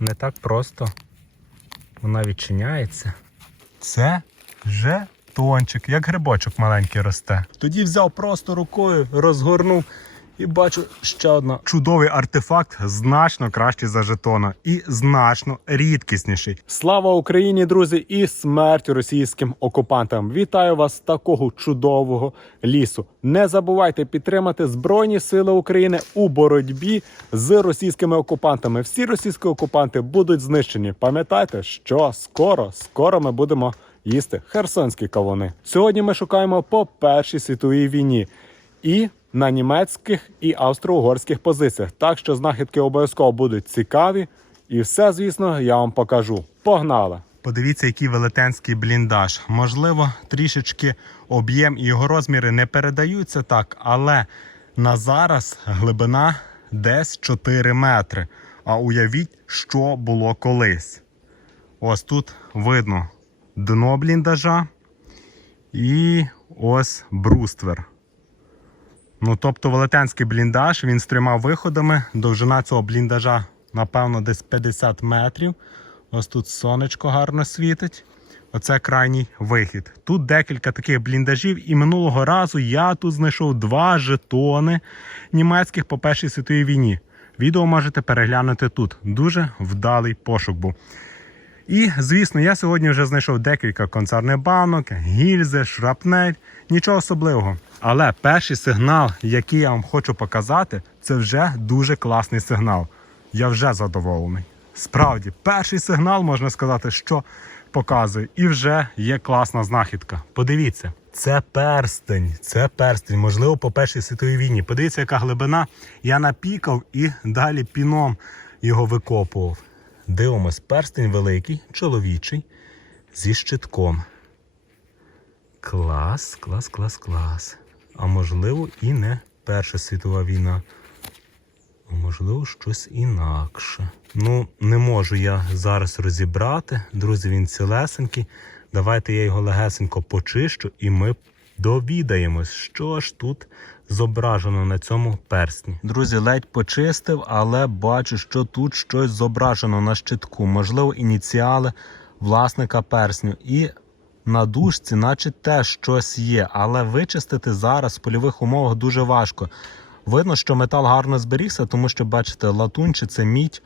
не так просто. Вона відчиняється. Це жетончик, як грибочок маленький росте. Тоді взяв просто рукою, розгорнув і бачу ще один чудовий артефакт, значно кращий за жетона і значно рідкісніший. Слава Україні, друзі, і смерть російським окупантам! Вітаю вас з такого чудового лісу. Не забувайте підтримати Збройні Сили України у боротьбі з російськими окупантами. Всі російські окупанти будуть знищені. Пам'ятайте, що скоро, скоро ми будемо їсти херсонські кавуни. Сьогодні ми шукаємо по першій світовій війні і на німецьких і австро-угорських позиціях. Так що знахідки обов'язково будуть цікаві. І все, звісно, я вам покажу. Погнали! Подивіться, який велетенський бліндаж. Можливо, трішечки об'єм і його розміри не передаються так, але на зараз глибина десь 4 метри. А уявіть, що було колись. Ось тут видно дно бліндажа і ось бруствер. Ну, тобто велетенський бліндаж, він з трьома виходами. Довжина цього бліндажа, напевно, десь 50 метрів. Ось тут сонечко гарно світить. Оце крайній вихід. Тут декілька таких бліндажів, і минулого разу я тут знайшов два жетони німецьких по Першій світовій війні. Відео можете переглянути тут. Дуже вдалий пошук був. І, звісно, я сьогодні вже знайшов декілька концерних банок, гільзи, шрапнель, нічого особливого. Але перший сигнал, який я вам хочу показати, це вже дуже класний сигнал. Я вже задоволений. Справді, перший сигнал, можна сказати, що показує, і вже є класна знахідка. Подивіться, це перстень, це перстень, можливо, по першій світовій війні. Подивіться, яка глибина. Я напікав і далі піном його викопував. Дивимось, перстень великий, чоловічий, зі щитком. Клас, клас, клас, клас. А можливо, і не Перша світова війна. А можливо, щось інакше. Ну, не можу я зараз розібрати. Друзі, він цілесенький. Давайте я його легесенько почищу і ми довідаємось, що ж тут зображено на цьому персні. Друзі, ледь почистив, але бачу, що тут щось зображено на щитку. Можливо, ініціали власника персню. І на дужці, наче теж щось є, але вичистити зараз в польових умовах дуже важко. Видно, що метал гарно зберігся, тому що, бачите, латунь чи це мідь,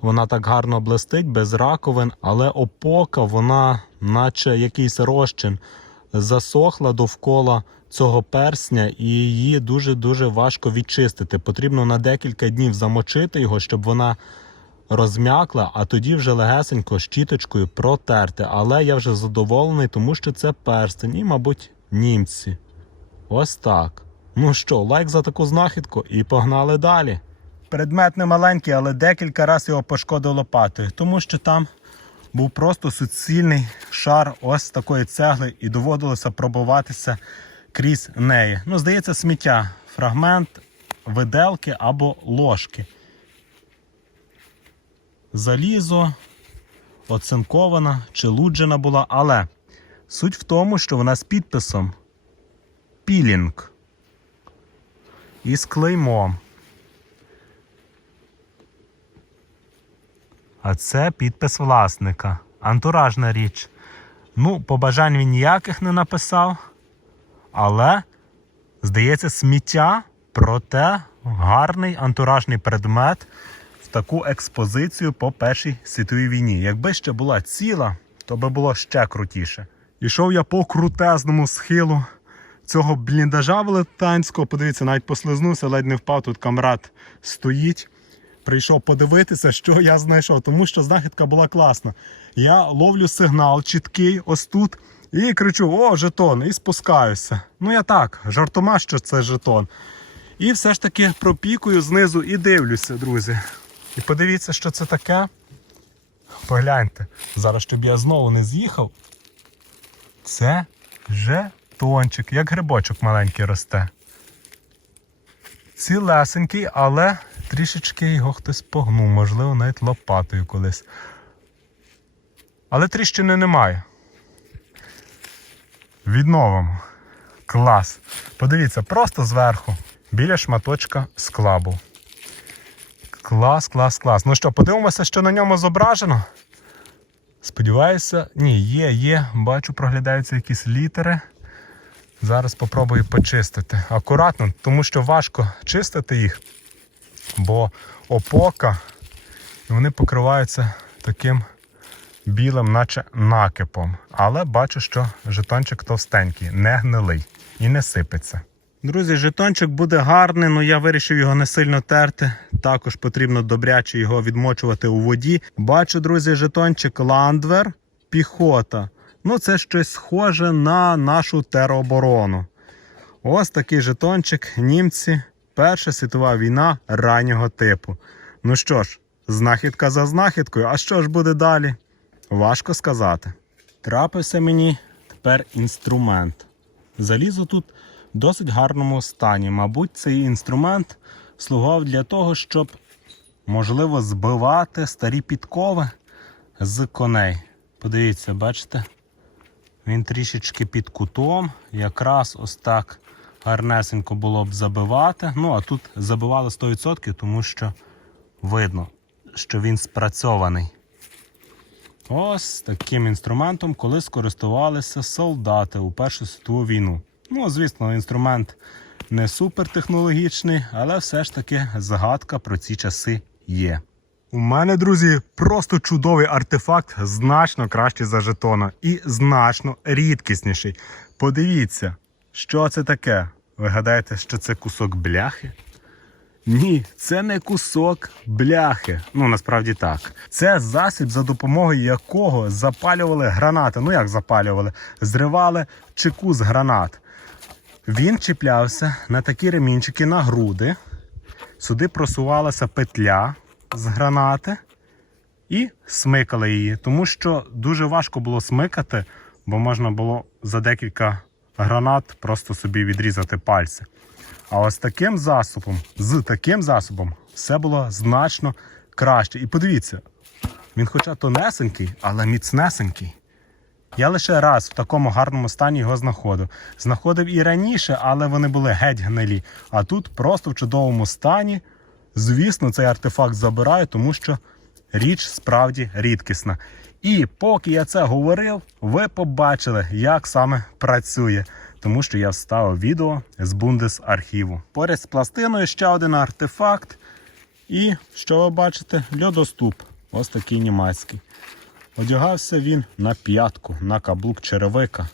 вона так гарно блистить, без раковин, але опока, вона, наче якийсь розчин, засохла довкола цього персня, і її дуже-дуже важко відчистити. Потрібно на декілька днів замочити його, щоб вона розм'якла, а тоді вже легесенько щіточкою протерти. Але я вже задоволений, тому що це перстень і, мабуть, німці. Ось так. Ну що, лайк за таку знахідку і погнали далі. Предмет не маленький, але декілька разів його пошкодив лопатою, тому що там був просто суцільний шар ось такої цегли і доводилося пробуватися крізь неї. Ну, здається, сміття, фрагмент виделки або ложки. Залізо, оцинкована чи луджена була, але суть в тому, що вона з підписом пілінг і з клеймом. А це підпис власника. Антуражна річ. Ну, побажань він ніяких не написав. Але, здається, сміття, проте гарний антуражний предмет в таку експозицію по Першій світовій війні. Якби ще була ціла, то би було ще крутіше. Ішов я по крутезному схилу цього бліндажа велетенського. Подивіться, навіть послизнувся, ледь не впав. Тут камрад стоїть. Прийшов подивитися, що я знайшов, тому що знахідка була класна. Я ловлю сигнал чіткий, ось тут, і кричу: О, жетон! І спускаюся. Ну я так, жартома, що це жетон. І все ж таки пропікую знизу і дивлюся, друзі. І подивіться, що це таке. Погляньте, зараз, щоб я знову не з'їхав. Це жетончик, як грибочок маленький росте. Цілесенький, але трішечки його хтось погнув, можливо, навіть лопатою колись. Але тріщини немає. Відновимо. Клас. Подивіться, просто зверху, біля шматочка скла був. Клас, клас, клас. Ну що, подивимося, що на ньому зображено. Сподіваюся, ні, є, є. Бачу, проглядаються якісь літери. Зараз попробую почистити. Акуратно, тому що важко чистити їх, бо опока, і вони покриваються таким білим, наче накипом. Але бачу, що жетончик товстенький, не гнилий і не сипеться. Друзі, жетончик буде гарний, але я вирішив його не сильно терти. Також потрібно добряче його відмочувати у воді. Бачу, друзі, жетончик Ландвер, піхота. Ну, це щось схоже на нашу тероборону. Ось такий жетончик, німці, Перша світова війна раннього типу. Ну що ж, знахідка за знахідкою, а що ж буде далі? Важко сказати. Трапився мені тепер інструмент. Залізо тут в досить гарному стані. Мабуть, цей інструмент слугував для того, щоб, можливо, збивати старі підкови з коней. Подивіться, бачите? Він трішечки під кутом. Якраз ось так гарнесенько було б забивати. Ну, а тут забивали 100%, тому що видно, що він спрацьований. Ось таким інструментом, коли скористувалися солдати у Першу світову війну. Ну, звісно, інструмент не супертехнологічний, але все ж таки загадка про ці часи є. У мене, друзі, просто чудовий артефакт, значно кращий за жетона і значно рідкісніший. Подивіться, що це таке? Ви гадаєте, що це кусок бляхи? Ні, це не кусок бляхи. Ну насправді так. Це засіб, за допомогою якого запалювали гранати. Ну як запалювали? Зривали чеку з гранат. Він чіплявся на такі ремінчики на груди. Сюди просувалася петля з гранати і смикали її, тому що дуже важко було смикати, бо можна було за декілька гранат просто собі відрізати пальці. А ось таким засобом, з таким засобом, все було значно краще. І подивіться, він хоча тонесенький, але міцнесенький. Я лише раз в такому гарному стані його знаходив. Знаходив і раніше, але вони були геть гнилі. А тут просто в чудовому стані. Звісно, цей артефакт забираю, тому що річ справді рідкісна. І поки я це говорив, ви побачили, як саме працює, тому що я вставив відео з Бундес-архіву. Поряд з пластиною ще один артефакт. І що ви бачите? Льодоступ. Ось такий німецький. Одягався він на п'ятку, на каблук черевика.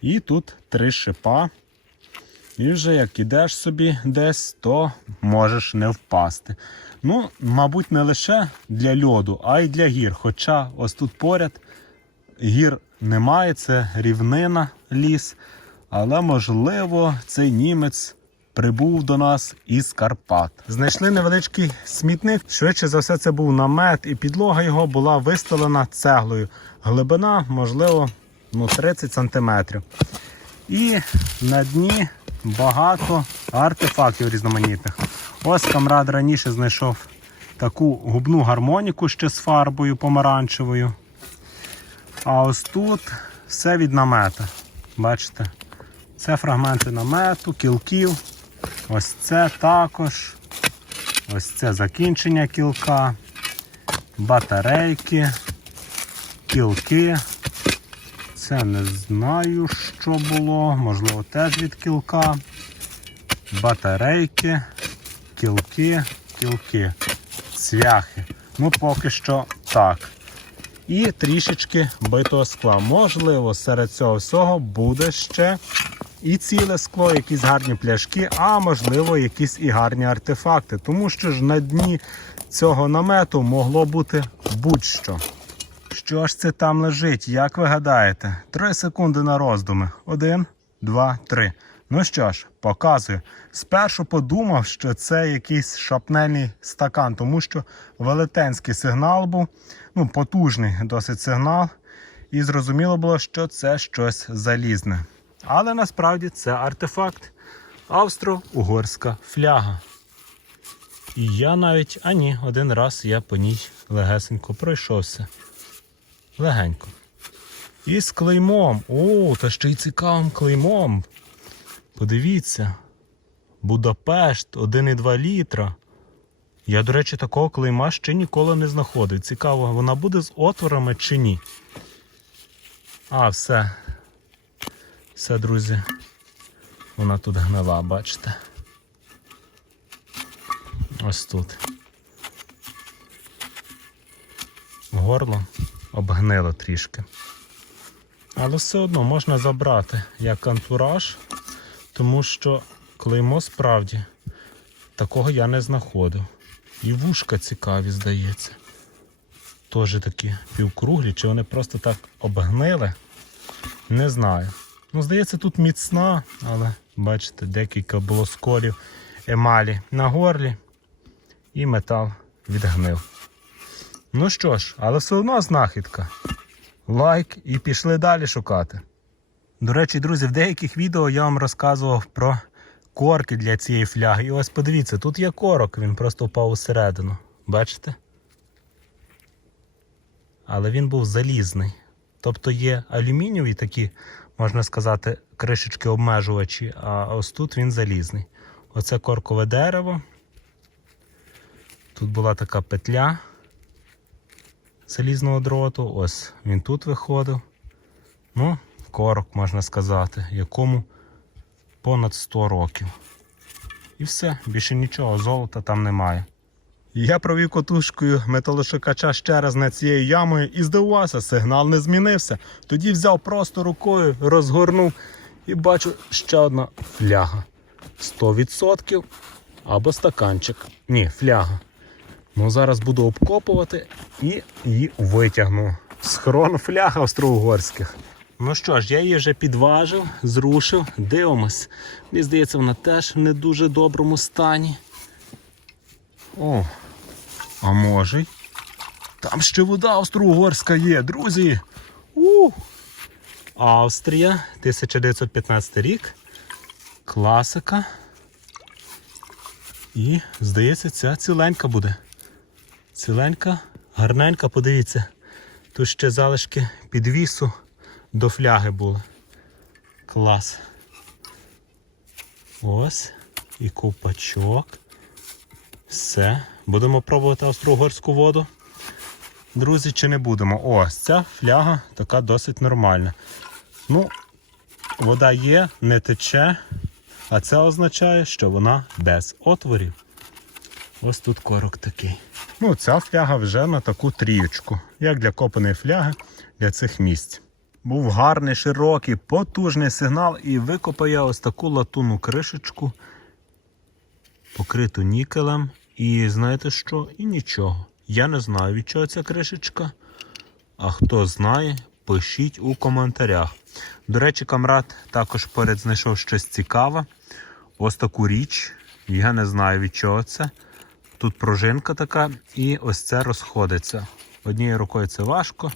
І тут три шипа. І вже як ідеш собі десь, то можеш не впасти. Ну, мабуть, не лише для льоду, а й для гір. Хоча ось тут поряд гір немає, це рівнина ліс. Але, можливо, цей німець прибув до нас із Карпат. Знайшли невеличкий смітник. Швидше за все, це був намет, і підлога його була вистелена цеглою. Глибина, можливо, ну, 30 сантиметрів. І на дні багато артефактів різноманітних. Ось камрад раніше знайшов таку губну гармоніку ще з фарбою помаранчевою. А ось тут все від намета. Бачите? Це фрагменти намету, кілків. Ось це також. Ось це закінчення кілка, батарейки, кілки. Це не знаю, що було. Можливо, теж від кілка. Батарейки, кілки, кілки, цвяхи. Ну, поки що так. І трішечки битого скла. Можливо, серед цього всього буде ще і ціле скло, якісь гарні пляшки, а можливо, якісь і гарні артефакти. Тому що ж на дні цього намету могло бути будь-що. Що ж це там лежить? Як ви гадаєте? Три секунди на роздуми. Один, два, три. Ну що ж, показую. Спершу подумав, що це якийсь шапнельний стакан, тому що велетенський сигнал був, ну, потужний досить сигнал. І зрозуміло було, що це щось залізне. Але насправді це артефакт австро-угорська фляга. І я навіть, а ні, один раз я по ній легесенько пройшовся. Легенько. І з клеймом. О, та ще й цікавим клеймом. Подивіться. Будапешт 1,2 літра. Я, до речі, такого клейма ще ніколи не знаходив. Цікаво, вона буде з отворами чи ні. А, все. Все, друзі. Вона тут гнила, бачите? Ось тут. Горло обгнило трішки. Але все одно можна забрати як антураж, тому що клеймо справді такого я не знаходив. І вушка цікаві, здається. Теж такі півкруглі, чи вони просто так обгнили. Не знаю. Ну, здається, тут міцна, але бачите, декілька було сколів емалі на горлі і метал відгнив. Ну що ж, але все одно знахідка. Лайк і пішли далі шукати. До речі, друзі, в деяких відео я вам розказував про корки для цієї фляги. І ось подивіться, тут є корок, він просто впав усередину. Бачите? Але він був залізний. Тобто є алюмінієві такі, можна сказати, кришечки обмежувачі, а ось тут він залізний. Оце коркове дерево. Тут була така петля залізного дроту. Ось він тут виходив. Ну, корок, можна сказати, якому понад 100 років. І все, більше нічого, золота там немає. Я провів котушкою металошукача ще раз над цією ямою і здивувався, сигнал не змінився. Тоді взяв просто рукою, розгорнув і бачу ще одна фляга. 100% або стаканчик. Ні, фляга. Ну, зараз буду обкопувати і її витягну. Схрон фляг австро-угорських. Ну що ж, я її вже підважив, зрушив, дивимось. Мені здається, вона теж в не дуже доброму стані. О, а може. Там ще вода австро-угорська є, друзі. У! Австрія, 1915 рік. Класика. І, здається, ця ціленька буде. Ціленька, гарненька, подивіться. Тут ще залишки підвісу до фляги були. Клас. Ось. І ковпачок. Все. Будемо пробувати австро-угорську воду. Друзі, чи не будемо? Ось ця фляга така досить нормальна. Ну, вода є, не тече, а це означає, що вона без отворів. Ось тут корок такий. Ну, ця фляга вже на таку трієчку, як для копаної фляги для цих місць. Був гарний, широкий, потужний сигнал, і викопав я ось таку латунну кришечку, покриту нікелем. І знаєте що? І нічого. Я не знаю, від чого ця кришечка. А хто знає, пишіть у коментарях. До речі, камрад також поряд знайшов щось цікаве. Ось таку річ. Я не знаю від чого це. Тут пружинка така, і ось це розходиться. Однією рукою це важко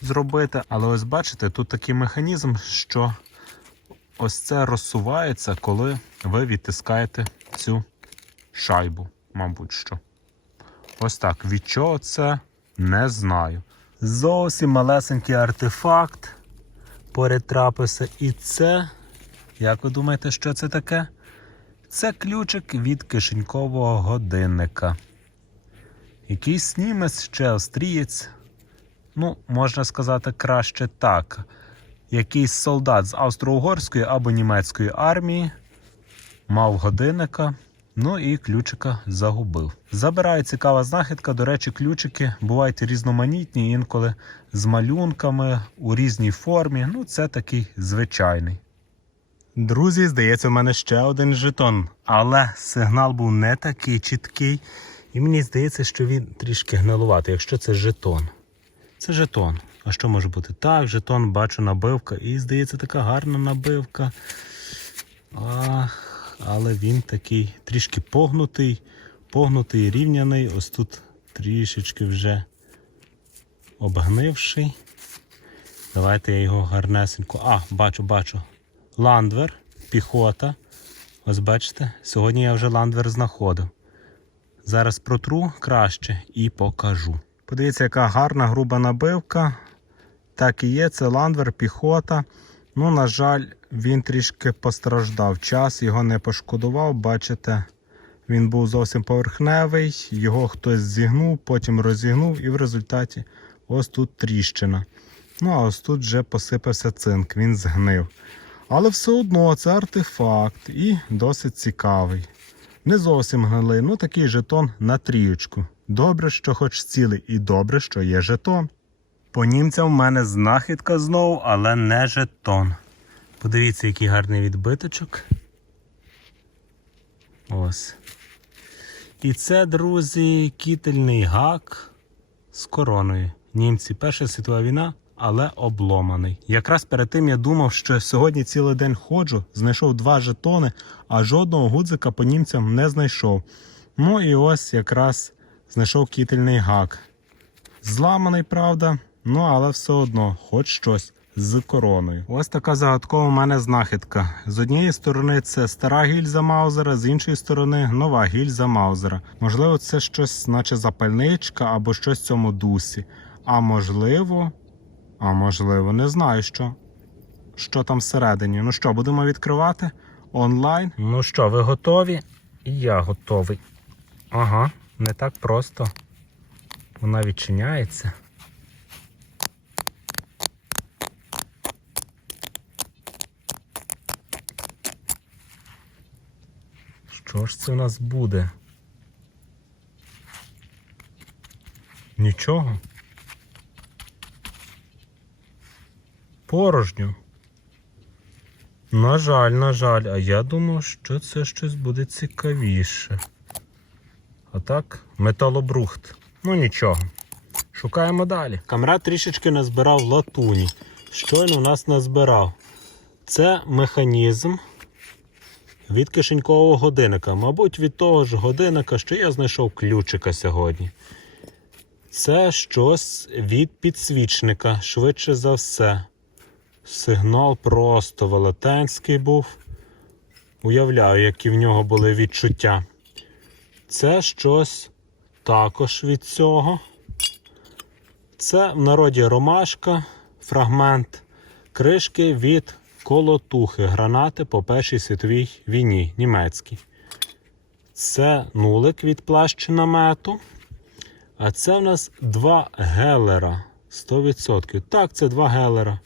зробити, але ось бачите, тут такий механізм, що ось це розсувається, коли ви відтискаєте цю шайбу, мабуть що. Ось так. Від чого це не знаю. Зовсім малесенький артефакт поряд трапився. І це, як ви думаєте, що це таке? Це ключик від кишенькового годинника. Якийсь німець ще австрієць. Ну, можна сказати, краще так. Якийсь солдат з австро-угорської або німецької армії мав годинника, ну і ключика загубив. Забирає цікава знахідка. До речі, ключики бувають різноманітні, інколи з малюнками у різній формі. Ну, це такий звичайний. Друзі, здається, у мене ще один жетон, але сигнал був не такий чіткий. І мені здається, що він трішки гнилуватий, якщо це жетон. Це жетон. А що може бути? Так, жетон, бачу набивка. І здається, така гарна набивка. Ах, але він такий трішки погнутий, погнутий, рівняний. Ось тут трішечки вже обгнивший. Давайте я його гарнесенько. А, бачу, бачу. Ландвер, піхота. Ось бачите, сьогодні я вже ландвер знаходив. Зараз протру краще і покажу. Подивіться, яка гарна груба набивка. Так і є, це ландвер, піхота. Ну, на жаль, він трішки постраждав. Час його не пошкодував, бачите, Він був зовсім поверхневий, його хтось зігнув, потім розігнув, і в результаті ось тут тріщина. Ну а ось тут вже посипався цинк, він згнив. Але все одно це артефакт і досить цікавий. Не зовсім гнилий, ну такий жетон на трієчку. Добре, що хоч цілий, і добре, що є жетон. По німцям в мене знахідка знову, але не жетон. Подивіться, який гарний відбиточок. Ось. І це, друзі, кітельний гак з короною. Німці Перша світова війна, але обломаний. Якраз перед тим я думав, що сьогодні цілий день ходжу, знайшов два жетони, а жодного гудзика по німцям не знайшов. Ну і ось якраз знайшов кітельний гак. Зламаний, правда, ну але все одно, хоч щось з короною. Ось така загадкова у мене знахідка. З однієї сторони це стара гільза Маузера, з іншої сторони нова гільза Маузера. Можливо, це щось, наче запальничка або щось в цьому дусі. А можливо, а можливо, не знаю що. Що там всередині. Ну що, будемо відкривати онлайн. Ну що, ви готові? І я готовий. Ага, не так просто. Вона відчиняється. Що ж це у нас буде? Нічого. Порожньо. На жаль, на жаль, а я думав, що це щось буде цікавіше. А так, металобрухт. Ну нічого. Шукаємо далі. Камрад трішечки назбирав латуні. Щойно у нас назбирав. Це механізм від кишенькового годинника. Мабуть, від того ж годинника, що я знайшов ключика сьогодні. Це щось від підсвічника, швидше за все. Сигнал просто велетенський був. Уявляю, які в нього були відчуття. Це щось також від цього. Це в народі ромашка, фрагмент кришки від колотухи гранати по Першій світовій війні німецькій. Це нулик від плащ намету. А це в нас два гелера 100%. Так, це два гелера.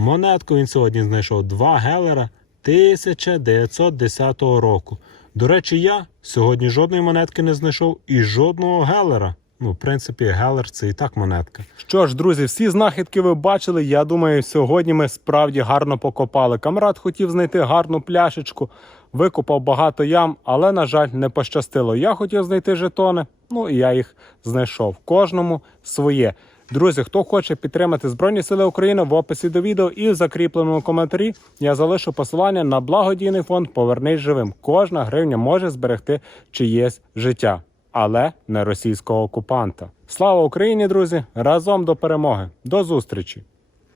Монетку він сьогодні знайшов два гелера 1910 року. До речі, я сьогодні жодної монетки не знайшов і жодного гелера. Ну, в принципі, гелер це і так монетка. Що ж, друзі, всі знахідки ви бачили. Я думаю, сьогодні ми справді гарно покопали. Камрад хотів знайти гарну пляшечку, викопав багато ям, але, на жаль, не пощастило. Я хотів знайти жетони, ну і я їх знайшов. Кожному своє. Друзі, хто хоче підтримати Збройні Сили України в описі до відео і в закріпленому коментарі я залишу посилання на благодійний фонд Повернись живим. Кожна гривня може зберегти чиєсь життя, але не російського окупанта. Слава Україні, друзі! Разом до перемоги! До зустрічі!